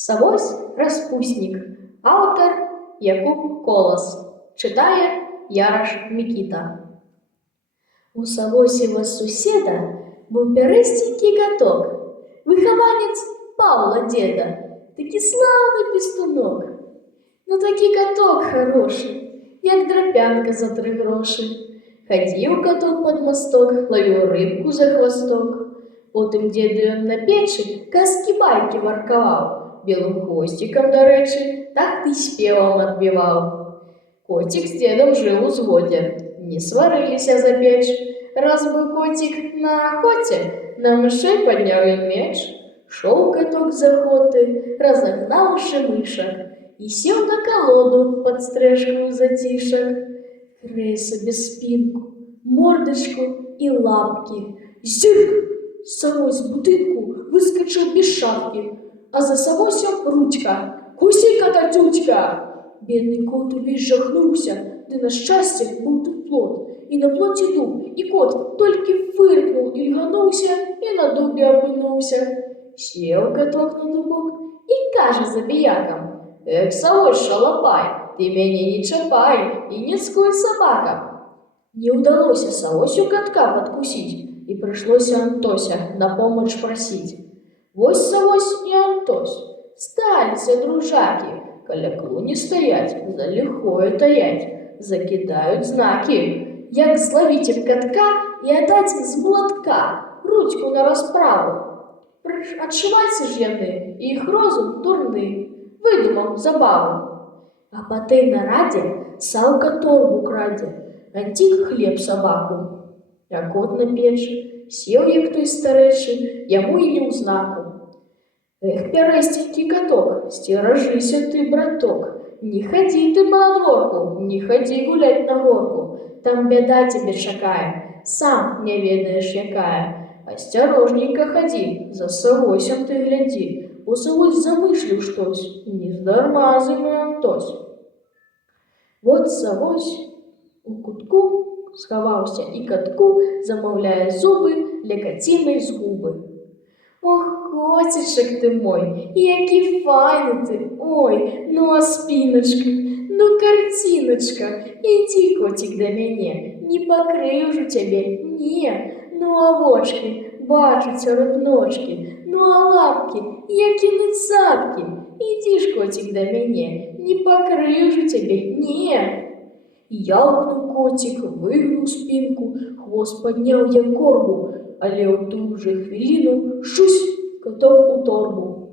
Савось Распусник. Автор Якуб Колос. Читає Ярош Микита. У Савосєва сусіда був пірестенький каток, вихованець Павла деда, такий славний пістунок. Ну такий каток хороший, як драпянка за 3 гроші. Ходив каток под мосток, ловив рибку за хвосток. Потім дід на печі казки-байки ворковав, белым хвостиком, до речі, так і спевом отбивав. Котик з дедом жив у згоді, не сварилися за печ. Раз был котик на охоте, на мышей поднял им меч. Шел каток с охоты, разогнал мышек и сел на колоду под стрижку затишек. Крей себе спинку, мордочку и лапки. Зюрк! Савось в будинку выскочил без шапки, а за Савосем Рудька. «Куси-ка, тютька!» Бедный кот весь жахнулся, да на счастье был тут плот, и на плоте дуб, и кот только фыркнул и льганулся, и на дубе опынулся. Сел каток на дубок и каже забиякам: «Эх, Савось шалопай, ты меня не чапай и не скуй собака!» Не удалось Савосю катка подкусить, и пришлось Антося на помощь просить. Вось Савось и Антось сталися дружаки, каля клуні стоять, за лихое таять, закидают знаки. Як зловить катка и отдать с молотка Рудьку на расправу. Отшиваться ж яны, и их розум дурный, выдумал забаву. А по той нараде Савка торбу краде, антик хлеб собаку. А кот на печи сел, як той старейший, ему и не узнаку. Эх, пірестенький каток, стерожися ты, браток, не ходи ты по надворку, не ходи гулять на горку, там беда тебе чакае, сам не ведаешь якая. Осторожненько ходи, за Савосем ты гляди, бо Савось замышлил штось, нездарма зимой Антось. Вот Савось у кутку сховався і катку замовляє зуби для катіної згуби. Ох, котичек ти мой, який файний ти, ой, ну а спиночка, ну картиночка, иди, котик, до меня, не покрыжу тебе, не, ну а вочки, бачуться рудночки, ну а лапки, які цапки, иди ж, котик, до меня, не покрыжу тебе, не. Ялкнув котик, вигнув спинку, хвост подняв як корбу, але у ту же хвилину шусь коток у торбу.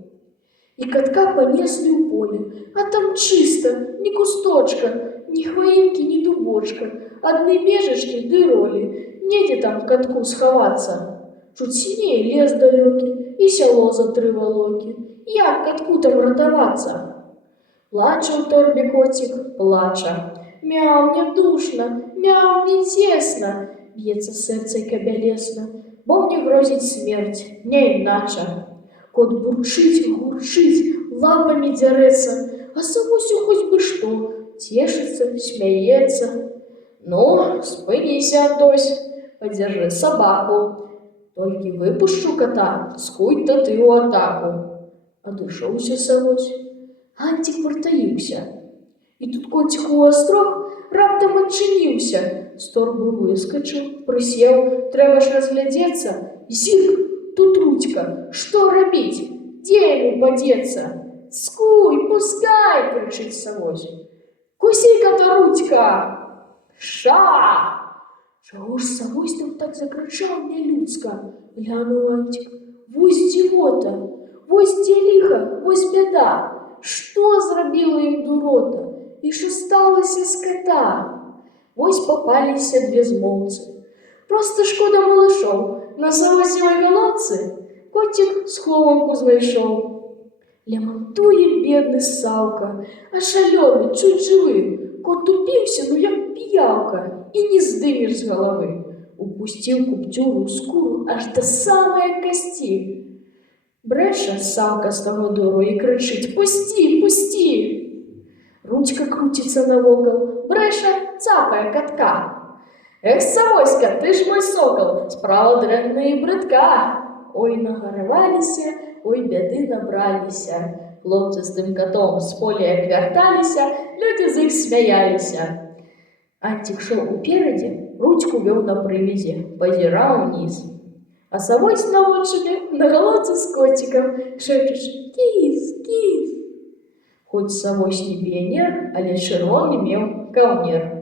И катка понесли в поле, а там чисто, ни кусточка, ни хвоинки, ни дубочка, одни межечки да роли, неде там катку сховаться. Чуть синее лес далекий и село за 3 волоки, як катку там ротоваться? Плаче в торбе котик, плача. Мяу, мне душно, мяу, мне тесно, бьется серце кобелесно, бо мне грозит смерть, не иначе. Кот бурчить, гурчить, лапами дерется, а Савосю хоть бы что, тешится, смеется. Ну, спынися, Антось, подержи собаку, только выпущу кота, скуй-то ты у атаку. Одышался Савось, Антик притаился. І тут котик у острог раптом отчинился, з торби выскочил, присел, треба ж разглядеться. Зик, тут Рудька, что робить, где ему подеться? Скуй, пускай, кричит Савось. Куси-ка-то, Рудька! Ша! Чого ж Савось там так закричав нелюдсько? Глянув Антик. Вось дівота, вось де лиха, вось беда. Що зробило їм дурота? І що сталося з кота? Ось попалися 2 змовці. Просто шкода малышов, на Савосевой голодці котик схованку знайшов. Лямантує бідний Савка, а шальоний, чуть живий. Кот тупився, ну як пиявка, і не здимеш з голови. Упустив куптюру скуру аж до самої кості. Бреше Савка з того дуру і кричить: «Пусти, пусти!» Рудька крутится навокал, бреше, цапая катка. «Эх, Савоська, ты ж мой сокол, справа дрянна и бридка!» Ой, нагоревалися, ой, беды набралися. Хлопцы з тым катом з поля як вярталіся, людзі з іх смяяліся. Анцік шоў уперадзе, ручку вёў на прывязі, пазіраў уніз. А савось наводшыбе на галоўцы з коцікам, шэпчучы «кіз, кіз». Хоць савось не піянер, але чырвоны меў каўнер.